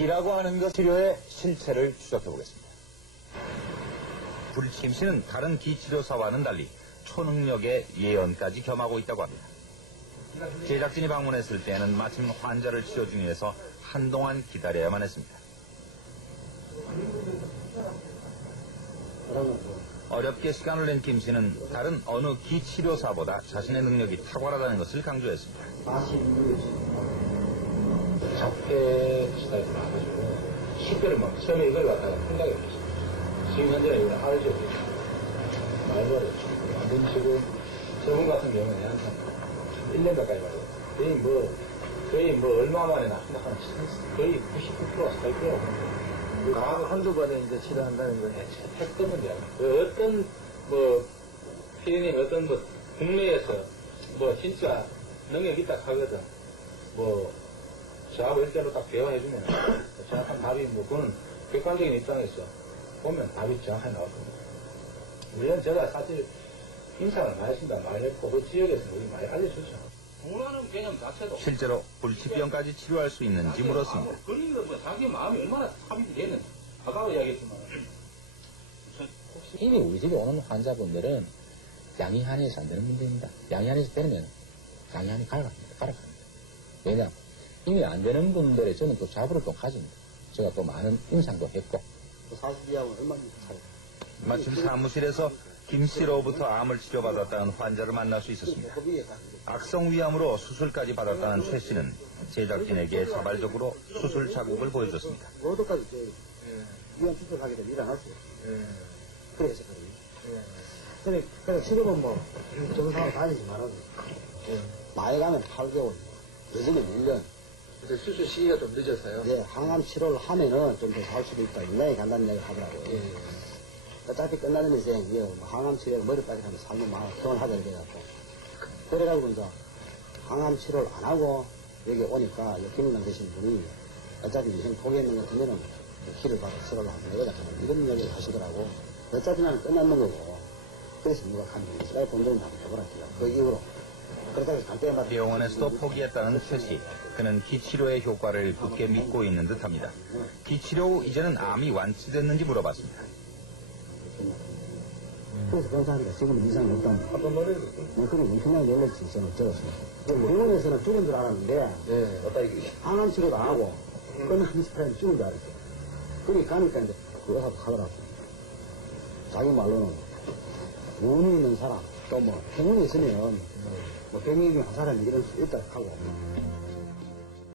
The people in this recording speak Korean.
기라고 하는 것 치료의 실체를 추적해 보겠습니다. 불침 씨는 다른 기치료사와는 달리 초능력의 예언까지 겸하고 있다고 합니다. 제작진이 방문했을 때는 마침 환자를 치료 중이어서 한동안 기다려야만 했습니다. 어렵게 시간을 낸 김 씨는 다른 어느 기치료사보다 자신의 능력이 탁월하다는 것을 강조했습니다. 적폐 시대에 나와가지고 식별을 막 처음에 이걸 갖다가 생각이 없었어요. 지금 현재는 이걸 알죠. 말도 안 되죠. 완전 지금 저분 같은 경우는 한참 1년 가까이 말이에요. 거의 뭐 거의 뭐 얼마 만에 나한다 한 거의 99%가 살고요. 한두 번에 이제 치료한다는 거예요. 했던 게그 어떤 뭐 피디님 어떤 뭐 국내에서 뭐 진짜 능력 있다 하거든 뭐 저하고 일대로 딱 대화해주면 정확한 답이 뭐 그건 객관적인 입장에서 보면 답이 정확하게 나올 겁니다. 물론 제가 사실 인상을 많이 쓴다 말했고 그 지역에서 우리 많이 알려주죠. 동라는 개념 자체도 실제로 불치병까지 치료할 수 있는지 물었습니다. 그러니까 뭐 자기 마음이 얼마나 합의이 되는 아까도 이야기했지만 이미 우리 집에 오는 환자분들은 양이 한에서 안 되는 문제입니다. 양이 한에서 되면 양이 한이 갈아갑니다. 갈아갑니다. 왜냐? 이미 안 되는 분들의 저는 또 자부를 또 가집니다. 제가 또 많은 인상도 했고. 사수비하고 얼마나 차이. 마침 사무실에서 김 씨로부터 암을 치료받았다는 환자를 만날 수 있었습니다. 가서 악성 위암으로 수술까지 받았다는 최 씨는 제작진에게 자발적으로 수술 자국을 보여줬습니다. 로드까지 저 위험 수술하게 되면 일어났어요. 그래서 그래요. 그래, 그래, 지금은 뭐, 정상으로 다니지 말아도. 많이 가면 8개월, 여전히 1년. 이제 수술 시기가 좀 늦어서요. 이제 항암 치료를 하면은 좀 더 살 수도 있다. 굉장히 간다는 얘기 하더라고요. 어차피 끝나는 인생, 이게 뭐 항암 치료를 머리까지 하면 살면 막 피곤하게 돼갖고. 그래가지고 이제 항암 치료를 안 하고 여기 오니까 김은남 계신 분이 어차피 인생 포기했는 것 같으면은 키를 받아 치료를 여기다 가면 이런 얘기를 하시더라고. 어차피 나는 끝났는 거고. 그래서 누가 하면 이스라엘 본전이 한번 해보라고요. 그 이후로. 병원에서도 포기했다는 최 씨. 그는 기치료의 효과를 굳게 믿고 있는 듯합니다. 기치료 후 이제는 암이 완치됐는지 물어봤습니다. 그래서 검사하니까 지금 이상이 없다면. 어떤 노래를? 뭐, 그게 엄청나게 놀랐지, 저는 적었어요. 병원에서는 죽은 줄 알았는데, 네. 이게 항암 치료도 안 하고, 끝나는 시간에 죽은 줄 알았어요. 거기 가니까 이제, 그거 하고 하더라고. 자기 말로는, 운이 있는 사람, 또 뭐, 행운이 있으면, 뭐, 병이 한 사람이 이럴 수 있다 하고,